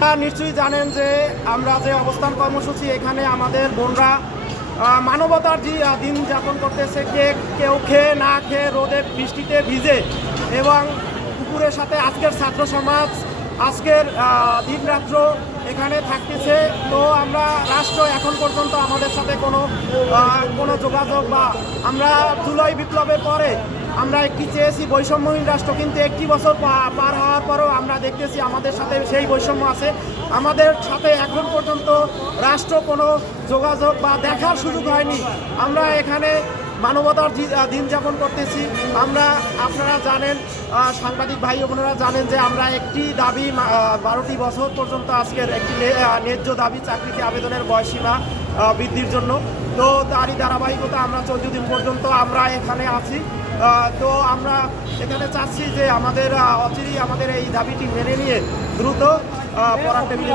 নিশ্চয়ই জানেন যে আমরা যে অবস্থান কর্মসূচি এখানে আমাদের বোনরা মানবতার যে দিন যাপন করতেছে। কে কেউ খেয়ে না খেয়ে রোদে বৃষ্টিতে ভিজে এবং কুকুরের সাথে আজকের ছাত্র সমাজ আজকের আহ, দিনরাত্র এখানে থাকতেছে। তো আমরা রাষ্ট্র এখন পর্যন্ত আমাদের সাথে কোনো কোনো যোগাযোগ বা আমরা জুলাই বিপ্লবের পরে আমরা একটি চেয়েছি বৈষম্যহীন রাষ্ট্র, কিন্তু একটি বছর পার হওয়ার পরও আমরা দেখতেছি আমাদের সাথে সেই বৈষম্য আছে। আমাদের সাথে এখন পর্যন্ত রাষ্ট্র কোনো যোগাযোগ বা দেখার সুযোগ হয়নি। আমরা এখানে মানবতার দিন যাপন করতেছি। আমরা, আপনারা জানেন সাংবাদিক ভাই বোনেরা জানেন যে আমরা একটি দাবি বারোটি বছর পর্যন্ত আজকের একটি ন্যায্য দাবি চাকরিতে আবেদনের বয়সীমা বৃদ্ধির জন্য। তো তারই ধারাবাহিকতা আমরা চৌদ্দ দিন পর্যন্ত আমরা এখানে আছি তো আমরা এখানে চাচ্ছি যে আমাদের অচিরেই আমাদের এই দাবিটি মেনে নিয়ে দ্রুত পড়ার টেবিলে।